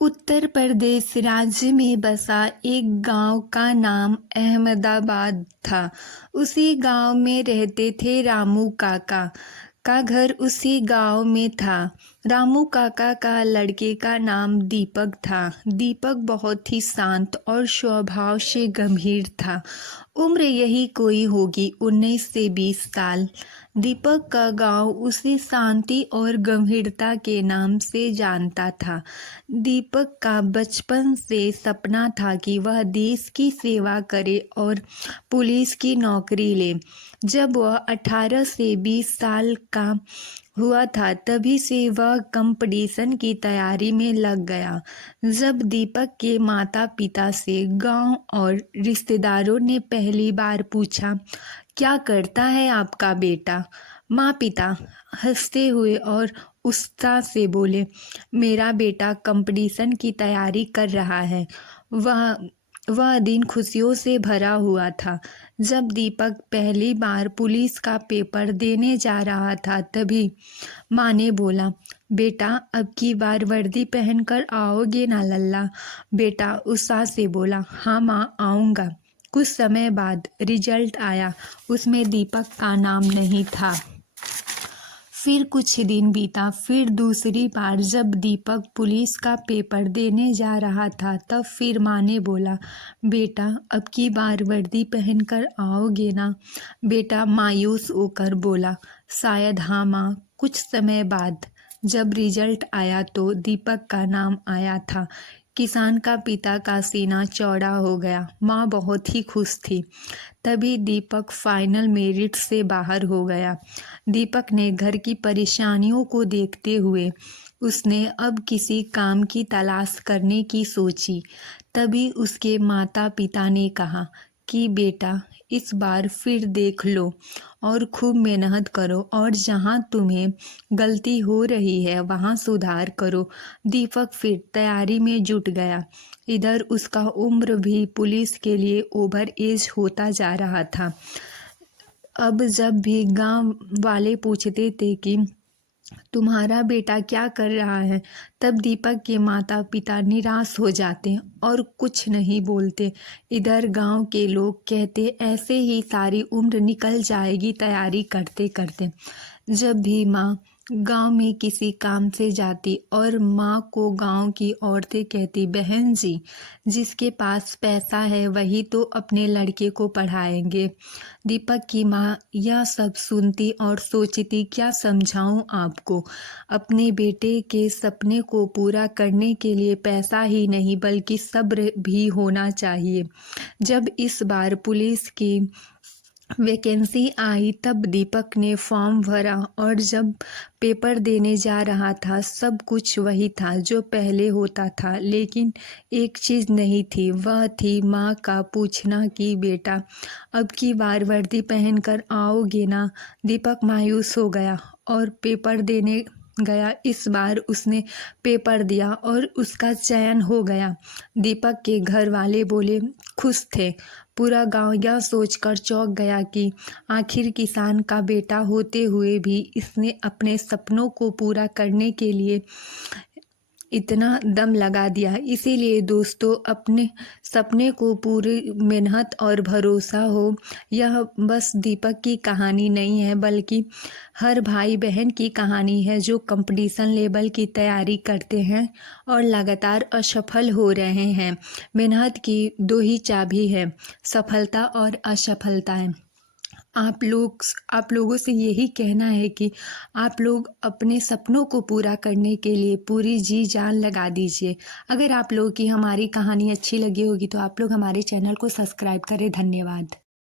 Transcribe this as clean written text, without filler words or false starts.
उत्तर प्रदेश राज्य में बसा एक गांव का नाम अहमदाबाद था। उसी गांव में रहते थे रामू काका का घर उसी गांव में था। रामू काका का लड़के का नाम दीपक था। दीपक बहुत ही शांत और स्वभाव से गंभीर था। उम्र यही कोई होगी 19 से 20 साल। दीपक का गांव उसी शांति और गंभीरता के नाम से जानता था। दीपक का बचपन से सपना था कि वह देश की सेवा करे और पुलिस की नौकरी ले। जब वह 18 से 20 साल का हुआ था तभी से वह कंपटीशन की तैयारी में लग गया। जब दीपक के माता पिता से गांव और रिश्तेदारों ने पहली बार पूछा, क्या करता है आपका बेटा, माँ पिता हंसते हुए और उत्साह से बोले, मेरा बेटा कंपटीशन की तैयारी कर रहा है। वह दिन खुशियों से भरा हुआ था। जब दीपक पहली बार पुलिस का पेपर देने जा रहा था तभी माँ ने बोला, बेटा अब की बार वर्दी पहनकर आओगे ना लल्ला। बेटा उत्साह से बोला, हाँ माँ आऊँगा। कुछ समय बाद रिजल्ट आया, उसमें दीपक का नाम नहीं था। फिर कुछ दिन बीता। फिर दूसरी बार जब दीपक पुलिस का पेपर देने जा रहा था तब फिर माँ ने बोला, बेटा अब की बार वर्दी पहनकर आओगे ना। बेटा मायूस होकर बोला, शायद हाँ माँ। कुछ समय बाद जब रिजल्ट आया तो दीपक का नाम आया था। किसान का पिता का सीना चौड़ा हो गया। माँ बहुत ही खुश थी। तभी दीपक फाइनल मेरिट से बाहर हो गया। दीपक ने घर की परेशानियों को देखते हुए उसने अब किसी काम की तलाश करने की सोची। तभी उसके माता पिता ने कहा कि बेटा इस बार फिर देख लो और खूब मेहनत करो और जहाँ तुम्हें गलती हो रही है वहाँ सुधार करो। दीपक फिर तैयारी में जुट गया। इधर उसका उम्र भी पुलिस के लिए ओवर एज होता जा रहा था। अब जब भी गांव वाले पूछते थे कि तुम्हारा बेटा क्या कर रहा है, तब दीपक के माता पिता निराश हो जाते और कुछ नहीं बोलते। इधर गांव के लोग कहते ऐसे ही सारी उम्र निकल जाएगी तैयारी करते करते। जब भी माँ गांव में किसी काम से जाती और माँ को गांव की औरतें कहती, बहन जी जिसके पास पैसा है वही तो अपने लड़के को पढ़ाएंगे। दीपक की माँ यह सब सुनती और सोचती, क्या समझाऊं आपको, अपने बेटे के सपने को पूरा करने के लिए पैसा ही नहीं बल्कि सब्र भी होना चाहिए। जब इस बार पुलिस की वैकेंसी आई तब दीपक ने फॉर्म भरा और जब पेपर देने जा रहा था सब कुछ वही था जो पहले होता था, लेकिन एक चीज़ नहीं थी, वह थी माँ का पूछना कि बेटा अब की बार वर्दी पहनकर आओगे ना। दीपक मायूस हो गया और पेपर देने गया। इस बार उसने पेपर दिया और उसका चयन हो गया। दीपक के घर वाले बोले खुश थे। पूरा गांव यह सोचकर चौंक गया कि आखिर किसान का बेटा होते हुए भी इसने अपने सपनों को पूरा करने के लिए इतना दम लगा दिया। इसीलिए दोस्तों अपने सपने को पूरी मेहनत और भरोसा हो। यह बस दीपक की कहानी नहीं है बल्कि हर भाई बहन की कहानी है जो कंपटीशन लेवल की तैयारी करते हैं और लगातार असफल हो रहे हैं। मेहनत की दो ही चाबी है, सफलता और असफलताएं। आप लोगों से यही कहना है कि आप लोग अपने सपनों को पूरा करने के लिए पूरी जी जान लगा दीजिए। अगर आप लोगों की हमारी कहानी अच्छी लगी होगी तो आप लोग हमारे चैनल को सब्सक्राइब करें। धन्यवाद।